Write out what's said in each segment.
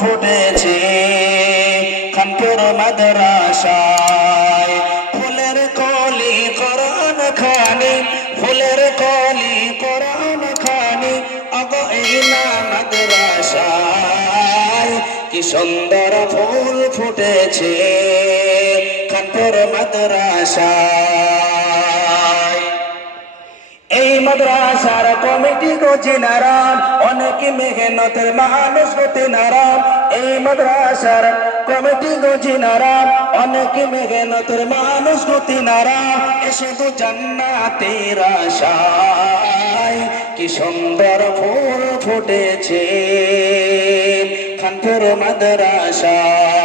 ফুটেছে। খানপুর মাদ্রাসায় ফুলের কলি কোরআন খানি, ফুলের কলি কোরআন খানি। অগইনা মাদ্রাসায় কি সুন্দর ফুল ফুটেছে। খানপুর মাদ্রাসায় মাদ্রাসার কমিটি গো জিনারাম অনেক মেহনতের মানুষ গতি নারাম এই মাদ্রাসার কমিটি গো জিনারাম অনেক মেহনতের মানুষ গতি নারাম এসে তো জান্নাতের আশায় কি সুন্দর ফুল ফুটেছে। খানপুর মাদ্রাসায়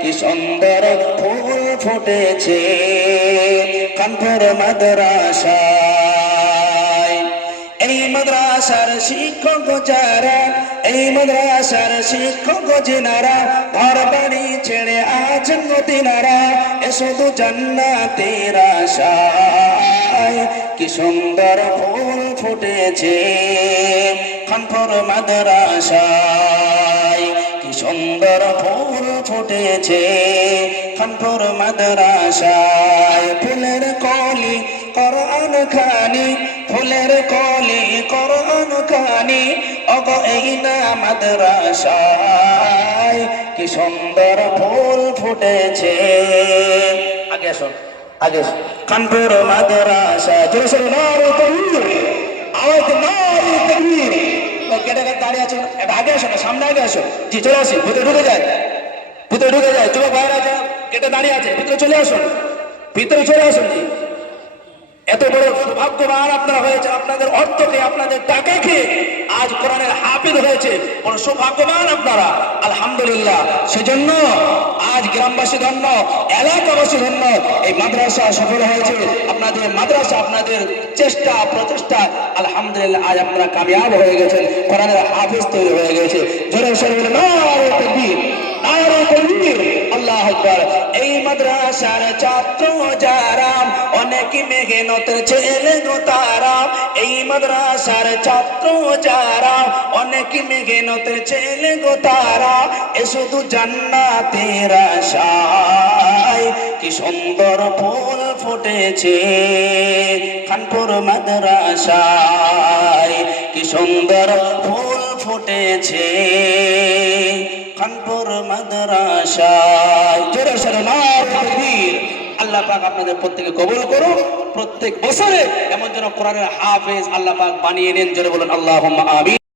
কি সুন্দর ফুল ফুটেছে। কানপুর মাদ্রাসায় এই মাদ্রাসার শিক্ষক যারা, এই মাদ্রাসার শিক্ষক জিনারা, ঘর বাড়ি ছেড়ে আছেন গতিনারা এ শুধু জান্নাতের আশায় কি সুন্দর ফুল ফুটেছে খানপুর মাদ্রাসায়। কি সুন্দর ফুল ফুটেছে খানপুর মাদ্রাসায়। ফুলের কলি করআন খানি, ফুলের কলি করআন খানি, অগ এই না মাদ্রাসায় কি সুন্দর ফুল ফুটেছে। আগে আসুন, আগে কানপুর মাদ্রাসা, জোরে সরে নারে তাকবীর আওয়াজ নারে তাকবীর গেটে গেটে দাঁড়িয়ে আছো আগে আসো সামনে আগে আসো জি, চলে আসি ভিতরে ঢুকে যায় ভিতরে ঢুকে যায়, যুবক ভাইরা আছে গেটে দাঁড়িয়ে আছে, ভিতরে চলে আসুন, ভিতরে চলে আসুন, জি। এত বড় সৌভাগ্যবান আপনারা হয়েছে আপনাদের অর্থকে, আপনাদের টাকাকে আজ কোরআনের হাফিজ হয়েছে বড় সৌভাগ্যবান আপনারা। আলহামদুলিল্লাহ। সেজন্য আজ গ্রামবাসী ধন্য, এলাকাবাসী ধন্য, এই মাদ্রাসা সফল হয়েছে। আপনাদের মাদ্রাসা, আপনাদের চেষ্টা, প্রচেষ্টা, আলহামদুলিল্লাহ, আজ আপনারা কামিয়াব হয়ে গেছেন, কোরআনের হাফিজ তৈরি হয়ে গেছে। জোরে সরে আল্লাহ মাদ্রাসার ছাত্র যারা অনেক মেহনতের ছেলে গো তারা এই মাদ্রাসার ছাত্র যারা অনেক মেহনতের ছেলে গো তারা এ শুধু জান্নাতের আশায়, কি সুন্দর ফুল ফুটেছে খানপুর মাদ্রাসায়। কি সুন্দর ফুল ফুটেছে খানপুর মাদ্রাসায় জোরে সরে আল্লাহ আপনাদের প্রত্যেকে কবুল করুন প্রত্যেক বছরে এমন যেন কোরআনের হাফেজ আল্লাহ পাক বানিয়ে নেন। জোরে বলুন আল্লাহ আমিন।